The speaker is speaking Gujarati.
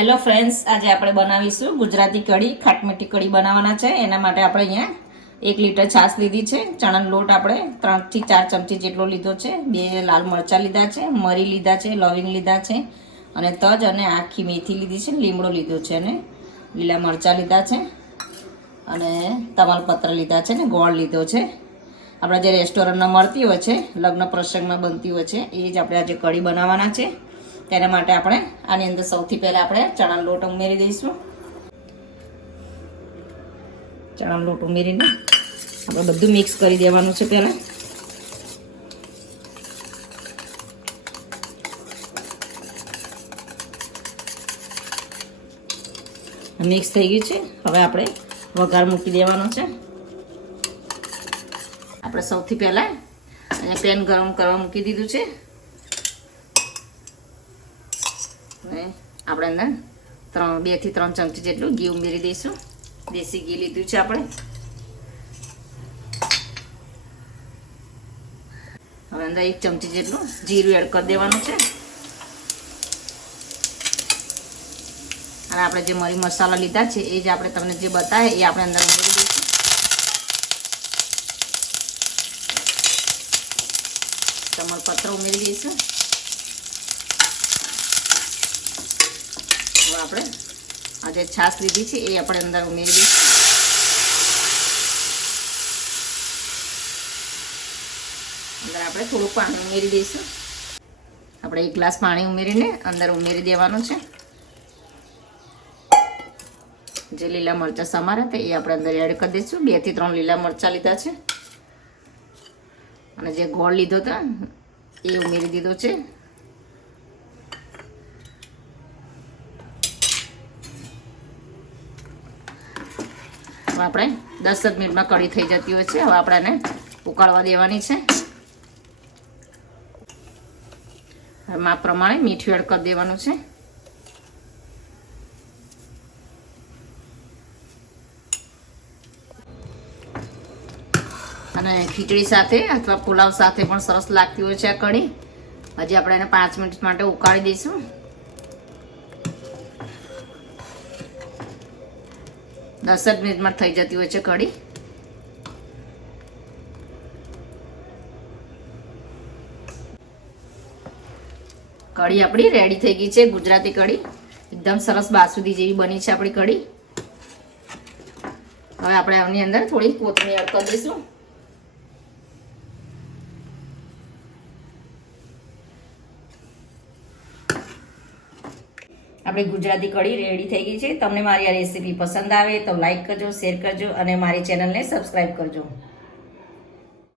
હેલો ફ્રેન્ડ્સ, આજે આપણે બનાવીશું ગુજરાતી કઢી. ખાટમીઠી કઢી બનાવવાના છે. એના માટે આપણે અહીંયા 1 લીટર છાશ લીધી છે. ચણાનો લોટ આપણે 3 થી 4 ચમચી જેટલો લીધો છે. 2 લાલ મરચાં લીધા છે, મરી લીધા છે, લવિંગ લીધા છે અને તજ અને આખી મેથી લીધી છે. લીમડો લીધો છે અને લીલા મરચાં લીધા છે અને તમાલપત્ર લીધા છે ને ગોળ લીધો છે. આપણે જે રેસ્ટોરન્ટમાં મળતી હોય છે, લગ્ન પ્રસંગમાં બનતી હોય છે, એ જ આપણે આજે કઢી બનાવવાના છે. તેના માટે આપણે આની અંદર સૌથી પહેલાં આપણે ચણાનો લોટ ઉમેરી દઈશું. ચણાનો લોટ ઉમેરીને આપણે બધું મિક્સ કરી દેવાનું છે. પહેલાં મિક્સ થઈ ગયું છે. હવે આપણે વઘાર મૂકી દેવાનો છે. આપણે સૌથી પહેલાં અહીંયા પેન ગરમ કરવા મૂકી દીધું છે. આપણે અંદર 2 થી 3 ચમચી જેટલું ઘી ઉમેરી દઈશું. દેશી ઘી લીધું છે આપણે. હવે અંદર 1 ચમચી જેટલું જીરું એડ કરી દેવાનું છે અને આપણે જે મરી મસાલા લીધા છે એ જ આપણે તમને જે બતાવે એ આપણે અંદર ઉમેરી દઈશું. તમાલપત્ર ઉમેરી દઈશું. આપણે આ જે છાશ લીધી છે એ આપણે અંદર ઉમેરી દઈશું. અંદર આપણે થોડું પાણી ઉમેરી દઈશું. આપણે 1 ગ્લાસ પાણી ઉમેરીને અંદર ઉમેરી દેવાનું છે. જે લીલા મરચાં સમાર્યા હતા એ આપણે અંદર એડ કરી દઈશું. 2 થી 3 લીલા મરચાં લીધા છે અને જે ગોળ લીધો હતો એ ઉમેરી દીધો છે. આપણે 10 મિનિટમાં કઢી થઈ જતી હોય છે. હવે આપણે એને ઉકાળવા દેવાની છે. હવે માપ પ્રમાણે મીઠું એડ કરી દેવાનું છે. અને ખીચડી સાથે અથવા પુલાવ સાથે પણ સરસ લાગતી હોય છે આ કઢી. હજી આપણે એને 5 મિનિટ માટે ઉકાળી દઈશું. 10 મિનિટમાં થઈ જતી હોય છે કઢી. કઢી આપણી રેડી થઈ ગઈ છે. ગુજરાતી કઢી એકદમ સરસ બાસુદી જેવી બની છે આપણી કઢી. હવે આપણે આની અંદર થોડી કોથમીર એડ કરી દઈશું. આપણી ગુજરાતી કઢી રેડી થઈ ગઈ છે. તમને મારી આ રેસીપી પસંદ આવે તો લાઈક કરજો, શેર કરજો અને મારી ચેનલને સબસ્ક્રાઈબ કરજો.